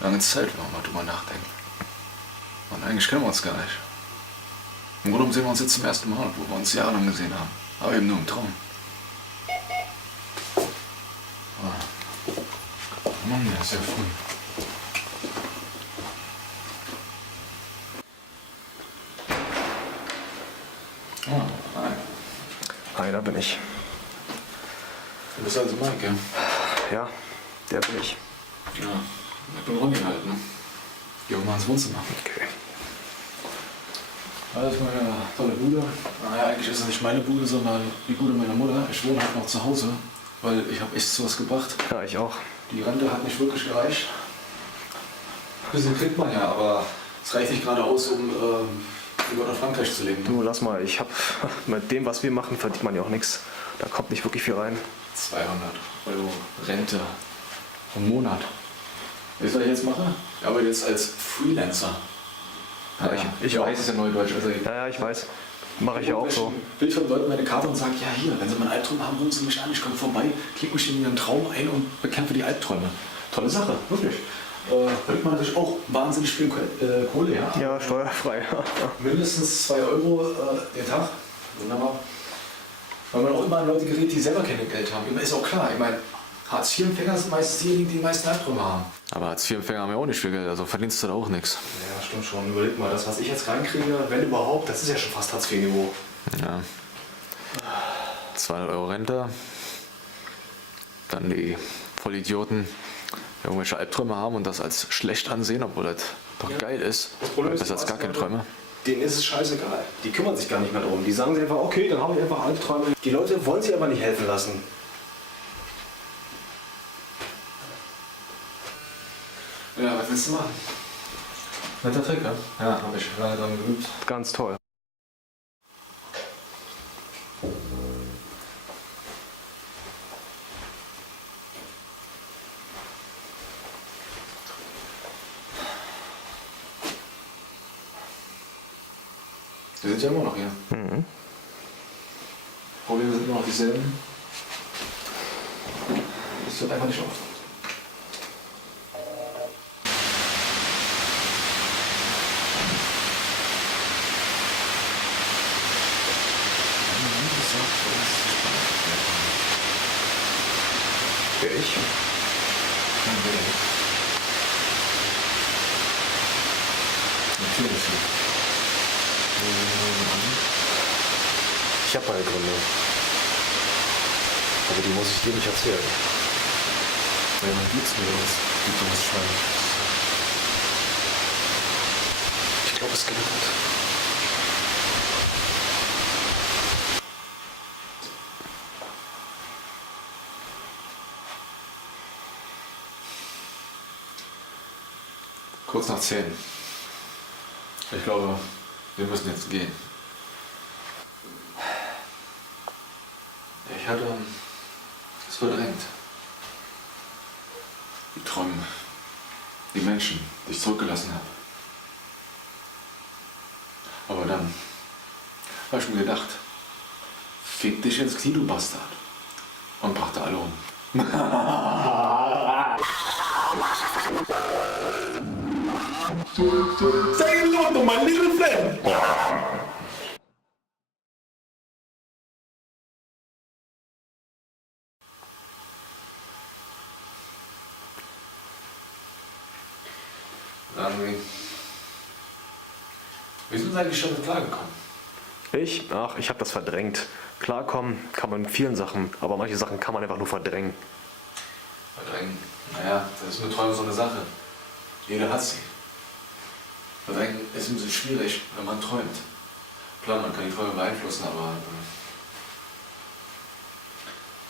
Lange Zeit, wenn wir mal drüber nachdenken. Und eigentlich kennen wir uns gar nicht. Im Grunde genommen sehen wir uns jetzt zum ersten Mal, wo wir uns jahrelang gesehen haben. Aber eben nur im Traum. Mann, der ist ja früh. Oh, hi. Hi, da bin ich. Du bist also Mike, ja? Ja, der bin ich. Ja, ich bin Ronny halt, ne? Geh auch mal ins Wohnzimmer. Okay. Das ist meine tolle Bude. Naja, eigentlich ist es nicht meine Bude, sondern die Bude meiner Mutter. Ich wohne halt noch zu Hause, weil ich habe echt sowas gebracht. Ja, ich auch. Die Rente hat nicht wirklich gereicht. Ein bisschen kriegt man ja, aber es reicht nicht gerade aus, um über nach Frankreich zu leben. Du, lass mal, mit dem, was wir machen, verdient man ja auch nichts. Da kommt nicht wirklich viel rein. 200 Euro Rente im Monat. Weißt du, was ich jetzt mache? Ich arbeite jetzt als Freelancer. Ja, ich auch. weiß es ja Neudeutsch. Also Ja, ich weiß. Mache ich ja auch so. Bild von Leuten meine Karte und sage, ja hier, wenn sie mal einen Albtraum haben, rufen sie mich an, ich komme vorbei, klicke mich in ihren Traum ein und bekämpfe die Albträume. Tolle Sache, wirklich. Bringt man natürlich auch wahnsinnig viel Kohle, ja? Ja, steuerfrei. Mindestens 2 Euro den Tag. Wunderbar. Weil man auch immer an Leute gerät, die selber kein Geld haben. Ist auch klar, ich meine, Hartz-IV-Empfänger sind meistens diejenigen, die die meisten Albträume haben. Aber Hartz-IV-Empfänger haben ja auch nicht viel Geld, also verdienst du da auch nichts. Ja, stimmt schon. Überleg mal, das, was ich jetzt reinkriege, wenn überhaupt, das ist ja schon fast Hartz-IV-Niveau. Ja. 200 Euro Rente. Dann die Vollidioten, die irgendwelche Albträume haben und das als schlecht ansehen, obwohl das doch geil ist. Das Problem ist, besser als gar keine Träume. Denen ist es scheißegal. Die kümmern sich gar nicht mehr darum. Die sagen sich einfach, okay, dann habe ich einfach Albträume. Die Leute wollen sich aber nicht helfen lassen. Ja, was willst du machen? Netter Trick, ja? Ja, habe ich gerade dran geübt. Ganz toll. Wir sind ja immer noch hier. Probleme sind immer noch dieselben. Es hört einfach nicht auf. Wer ich? Natürlich. Ich habe meine Gründe. Aber die muss ich dir nicht erzählen. Ja, man gibt's mir was. Du dummes Schwein. Ich glaube, es gelingt. Kurz nach 10. Ich glaube, wir müssen jetzt gehen. Ich hatte es verdrängt. Die Träume, die Menschen, die ich zurückgelassen habe. Aber dann habe ich mir gedacht, fick dich ins Knie, du Bastard. Und brachte alle um. Say hello to my little friend. Wie sind wir eigentlich schon mit klargekommen? Ich habe das verdrängt. Klarkommen kann man mit vielen Sachen, aber manche Sachen kann man einfach nur verdrängen. Verdrängen. Naja, das ist mit Träumen so eine Sache. Jeder hat sie. Verdrängen ist ein bisschen schwierig, wenn man träumt. Klar, man kann die Träume beeinflussen, aber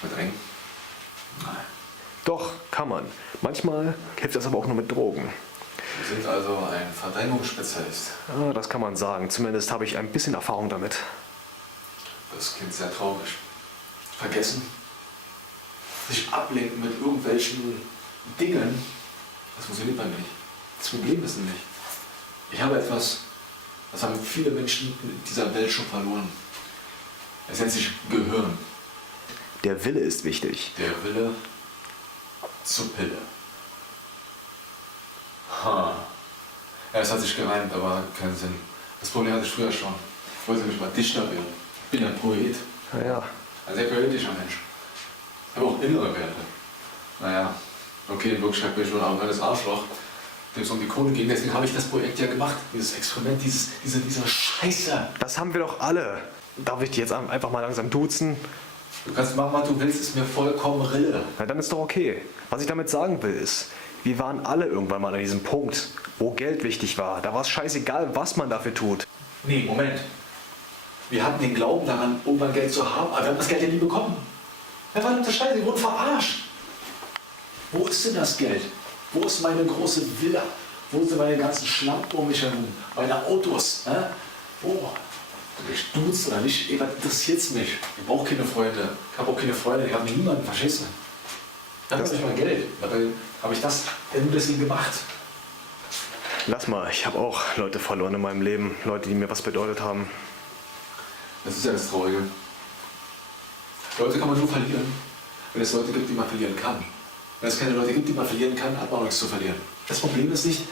verdrängen? Nein. Doch, kann man. Manchmal hilft das aber auch nur mit Drogen. Sie sind also ein Verdrängungsspezialist. Ja, das kann man sagen. Zumindest habe ich ein bisschen Erfahrung damit. Das klingt sehr traurig. Vergessen, sich ablenken mit irgendwelchen Dingen, das funktioniert bei mir nicht. Das Problem ist nämlich, ich habe etwas, das haben viele Menschen in dieser Welt schon verloren. Es nennt sich Gehirn. Der Wille ist wichtig. Der Wille zur Pille. Ha. Ja, es hat sich gereimt, aber keinen Sinn. Das Problem hatte ich früher schon. Ich wollte nämlich mal Dichter werden. Ich bin ein Poet. Naja, Ein sehr poetischer Mensch. Ich habe auch innere Werte. Naja, okay, in Wirklichkeit bin ich schon ein arrogantes Arschloch, dem es um die Kohle ging. Deswegen habe ich das Projekt ja gemacht. Dieses Experiment, diese Scheiße. das haben wir doch alle. Darf ich dich jetzt einfach mal langsam duzen? Du kannst machen, was du willst, ist mir vollkommen Rille. Na, dann ist doch okay. Was ich damit sagen will ist, wir waren alle irgendwann mal an diesem Punkt, wo Geld wichtig war. Da war es scheißegal, was man dafür tut. Nee, Moment. Wir hatten den Glauben daran, irgendwann Geld zu haben, aber wir haben das Geld ja nie bekommen. Ja, verdammte Scheiße, wir wurden verarscht. Wo ist denn das Geld? Wo ist meine große Villa? Wo sind meine ganzen Schlampen um mich herum? Meine Autos? Wo? Ob ich duzt oder nicht, ey, was interessiert's mich? Ich brauche keine Freunde. Ich habe auch keine Freunde, ich habe niemanden, verstehst du? Ich habe nicht mal Geld. Dabei habe ich das ja nur deswegen gemacht. Lass mal, ich habe auch Leute verloren in meinem Leben. Leute, die mir was bedeutet haben. Das ist ja das Traurige. Leute kann man nur verlieren, wenn es Leute gibt, die man verlieren kann. Wenn es keine Leute gibt, die man verlieren kann, hat man auch nichts zu verlieren. Das Problem ist nicht,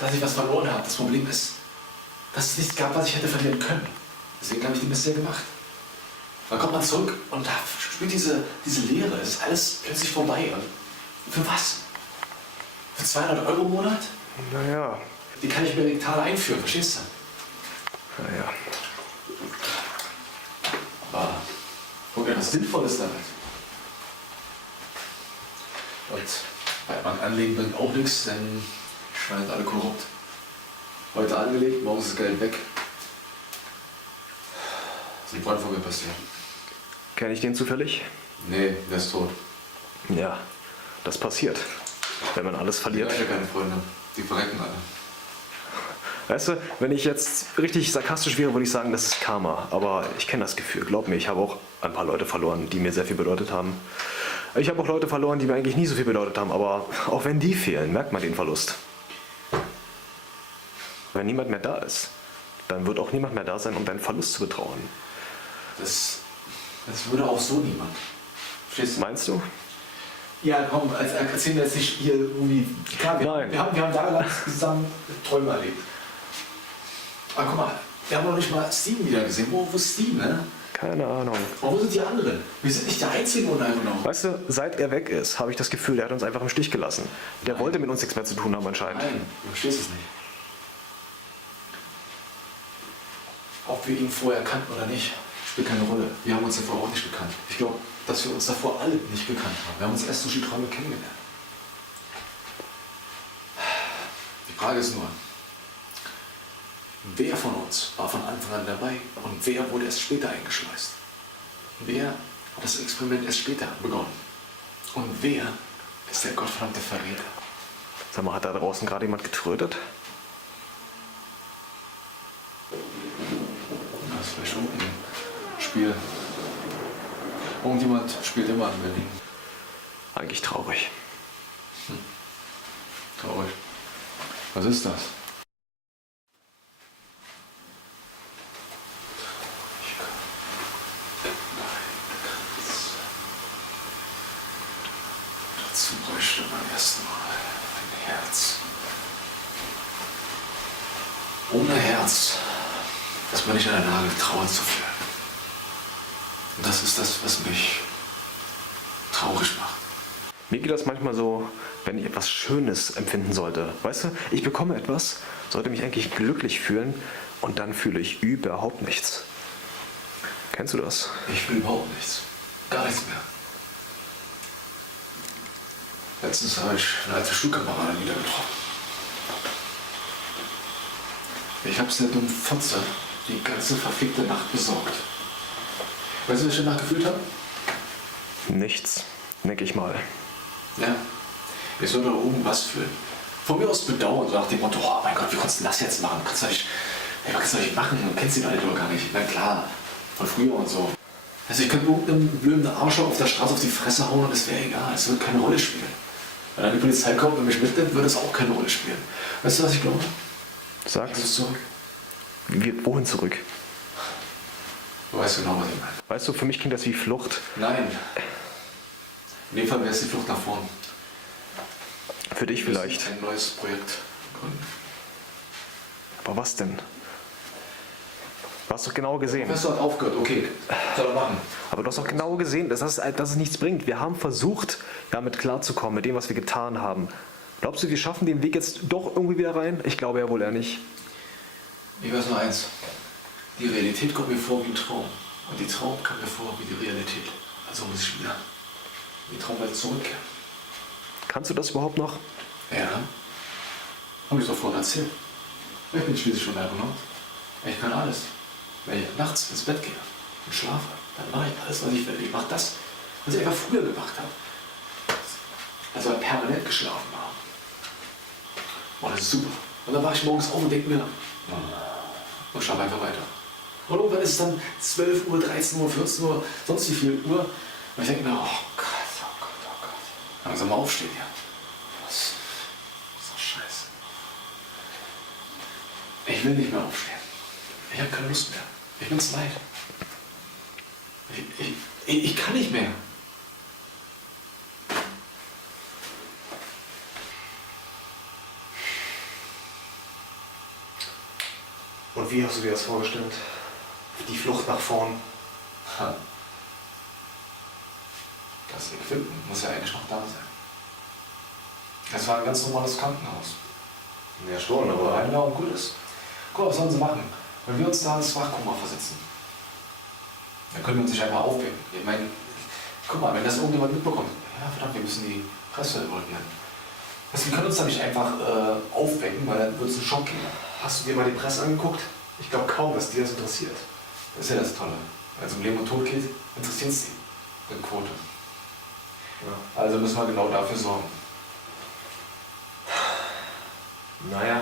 dass ich was verloren habe. Das Problem ist, dass es nichts gab, was ich hätte verlieren können. Deswegen habe ich die Mission gemacht. Dann kommt man zurück und spürt diese Leere. Es ist alles plötzlich vorbei. Und für was? Für 200 € im Monat? Naja, Die kann ich mir digital einführen, verstehst du? naja. Aber irgendetwas Sinnvolles damit. Und bei Bank anlegen bringt auch nichts, denn die Schweine sind alle korrupt. Heute angelegt, morgen ist das Geld weg. Das ist ein Brandvogel passiert. Kenne ich den zufällig? Nee, der ist tot. Ja, das passiert. Wenn man alles Ich verliert. habe ja keine Freunde. Die verrecken alle. Weißt du, wenn ich jetzt richtig sarkastisch wäre, würde ich sagen, das ist Karma. Aber ich kenne das Gefühl, glaub mir, ich habe auch ein paar Leute verloren, die mir sehr viel bedeutet haben. Ich habe auch Leute verloren, die mir eigentlich nie so viel bedeutet haben, aber auch wenn die fehlen, merkt man den Verlust. Wenn niemand mehr da ist, dann wird auch niemand mehr da sein, um deinen Verlust zu betrauern. Das würde auch so niemand. Verstehst du? Meinst du? Ja, komm, erzähl mir jetzt nicht hier irgendwie. Klar, Nein. wir haben jahrelang zusammen Träume erlebt. Aber guck mal, wir haben noch nicht mal Steven wieder gesehen. Wo ist Steven, ne? Keine Ahnung. Und wo sind die anderen? Wir sind nicht der Einzige unter genommen. Weißt du, seit er weg ist, habe ich das Gefühl, der hat uns einfach im Stich gelassen. Der wollte mit uns nichts mehr zu tun haben anscheinend. Nein, du verstehst es nicht. Ob wir ihn vorher kannten oder nicht, spielt keine Rolle. Wir haben uns davor auch nicht gekannt. Ich glaube, dass wir uns davor alle nicht gekannt haben. Wir haben uns erst durch die Träume kennengelernt. Die Frage ist nur, wer von uns war von Anfang an dabei und wer wurde erst später eingeschleust? Wer hat das Experiment erst später begonnen? Und wer ist der gottverdammte Verräter? Sag mal, hat da draußen gerade jemand getrötet? Das ist vielleicht unten im Spiel. Irgendjemand spielt immer in Berlin. Eigentlich traurig. Traurig. Was ist das? Dazu bräuchte man erstmal ein Herz. Ohne Herz ist man nicht in der Lage, Trauer zu fühlen. Und das ist das, was mich traurig macht. Mir geht das manchmal so, wenn ich etwas Schönes empfinden sollte. Weißt du, ich bekomme etwas, sollte mich eigentlich glücklich fühlen und dann fühle ich überhaupt nichts. Kennst du das? Ich fühle überhaupt nichts. Gar nichts mehr. Letztens habe ich eine alte Schulkameradin wieder getroffen. Ich habe es der dummen Fotze die ganze verfickte Nacht besorgt. Weißt du, was ich danach gefühlt habe? Nichts, denke ich mal. Ja. Ich soll doch irgendwas fühlen. Von mir aus bedauern, so nach dem Motto, oh mein Gott, wie konntest du das jetzt machen? Kannst du nicht, was kannst du nicht machen? Du kennst den Alter doch gar nicht. Na klar, von früher und so. Also ich könnte irgendeinem blöden Arschloch auf der Straße auf die Fresse hauen und es wäre egal. Es wird keine Rolle spielen. Wenn dann die Polizei kommt und mich mitnimmt, würde es auch keine Rolle spielen. Weißt du, was ich glaube? Ich Sag's. muss zurück. Wohin zurück? Du weißt genau, was ich meine. Weißt du, für mich klingt das wie Flucht. Nein. In dem Fall wäre es die Flucht nach vorn. Für dich vielleicht. Ein neues Projekt Gründen. Aber was denn? Du hast doch genau gesehen. Professor hat aufgehört, okay. Soll er machen. Aber du hast doch genau gesehen, dass es nichts bringt. Wir haben versucht, damit klarzukommen, mit dem, was wir getan haben. Glaubst du, wir schaffen den Weg jetzt doch irgendwie wieder rein? Ich glaube ja wohl eher nicht. Ich weiß nur eins. Die Realität kommt mir vor wie ein Traum. Und die Traum kommt mir vor wie die Realität. Also muss ich wieder in die Traumwelt zurückkehren. Kannst du das überhaupt noch? Ja. Hab ich doch vorhin erzählt. Ich bin schließlich schon Ergonom. Ich kann alles. Wenn ich nachts ins Bett gehe und schlafe, dann mache ich alles, was ich will. Ich mache das, was ich einfach früher gemacht habe. Also permanent geschlafen habe. Und das ist super. Und dann wache ich morgens auf und denke mir, und schlafe einfach weiter. Und irgendwann ist es dann 12 Uhr, 13 Uhr, 14 Uhr, sonst wie viel Uhr. Und ich denke mir, oh Gott, oh Gott, oh Gott. Langsam mal aufstehen hier. Das ist doch scheiße. Ich will nicht mehr aufstehen. Ich habe keine Lust mehr. Ich bin's leid. Ich kann nicht mehr. Und wie hast du dir das vorgestellt? Die Flucht nach vorn. Das Equipment muss ja eigentlich noch da sein. Das war ein ganz normales Krankenhaus. Ja schon, Aber rein und gut ist. Guck mal, was sollen sie machen? Wenn wir uns da ins Wachkoma versetzen, dann können wir uns nicht einfach aufwecken. Ich meine, guck mal, wenn das irgendjemand mitbekommt, ja verdammt, wir müssen die Presse involvieren. Also, wir können uns da nicht einfach aufwecken, weil dann wird es einen Schock geben. Hast du dir mal die Presse angeguckt? Ich glaube kaum, dass dir das interessiert. Das ist ja das Tolle. Wenn es um Leben und Tod geht, interessiert es die. Eine Quote. Ja. Also müssen wir genau dafür sorgen. Naja,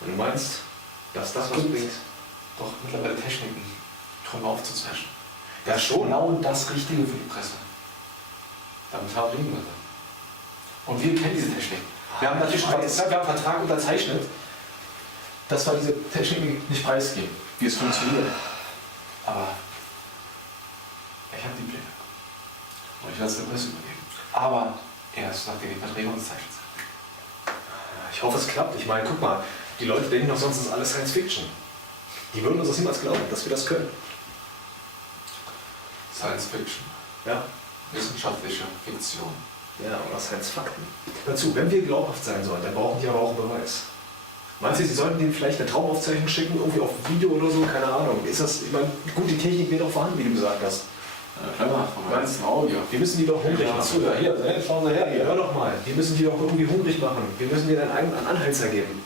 wenn du meinst, dass das was Gibt bringt. doch mittlerweile Techniken, Träume aufzuzeichnen. Ja, Das ist schon. genau das Richtige für die Presse. Damit verlegen wir sie. Und wir kennen diese Technik. Wir haben natürlich schon wir haben einen Vertrag unterzeichnet, dass wir diese Techniken nicht preisgeben, wie es funktioniert. Aber ich habe die Pläne. Und ich werde es der Presse übergeben. Aber erst nachdem die Verträge unterzeichnet sind. Ich hoffe, es klappt. Ich meine, guck mal, die Leute denken doch sonst, das ist alles Science Fiction. Die würden uns das niemals glauben, dass wir das können. Science Fiction. Ja. Wissenschaftliche Fiktion. Ja, oder Science Fakten. Dazu, wenn wir glaubhaft sein sollen, dann brauchen die aber auch einen Beweis. Meinst du, sie sollten denen vielleicht eine Traumaufzeichnung schicken, irgendwie auf Video oder so? Keine Ahnung. Ist das, ich meine, gut, die Technik wäre doch vorhanden, wie du gesagt hast. Ja, klar, von meinem ganzen Auge. Wir müssen die doch hungrig machen. Ja, hier, schauen Sie her. Ja, hör doch mal. Wir müssen die doch irgendwie hungrig machen. Wir müssen denen einen Anhalter geben.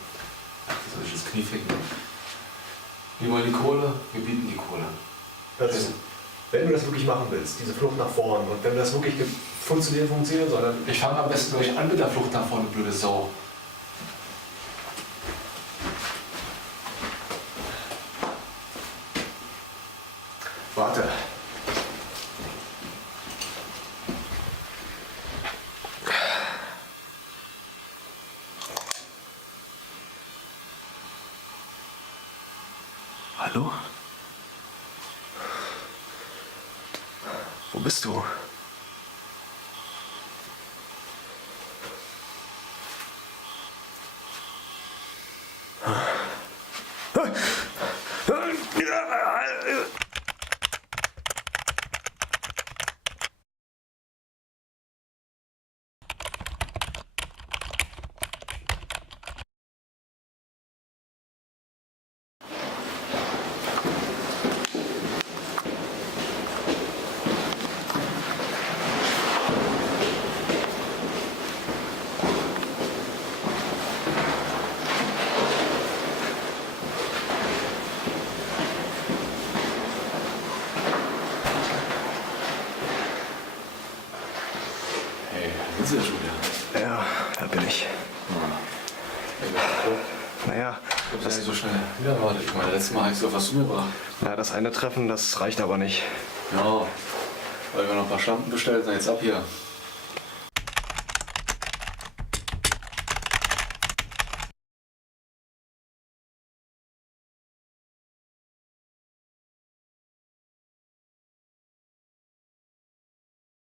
Ach, das soll ich das Knie ficken. Wir wollen die Kohle, wir bieten die Kohle. Hör zu. Wenn du das wirklich machen willst, diese Flucht nach vorn, und wenn das wirklich funktionieren soll, dann... Ich fange am besten gleich an mit der Flucht nach vorne, blöde Sau. Warte. Hallo? Wo bist du? Hey, da sind Sie ja schon wieder. Ja, da bin ich. Naja, Das ist nicht so schnell. Ja, warte, ich meine, letztes Mal habe ich so was zugebracht. ja, das eine Treffen, das reicht aber nicht. Ja, weil wir noch ein paar Schlampen bestellt, dann jetzt ab hier.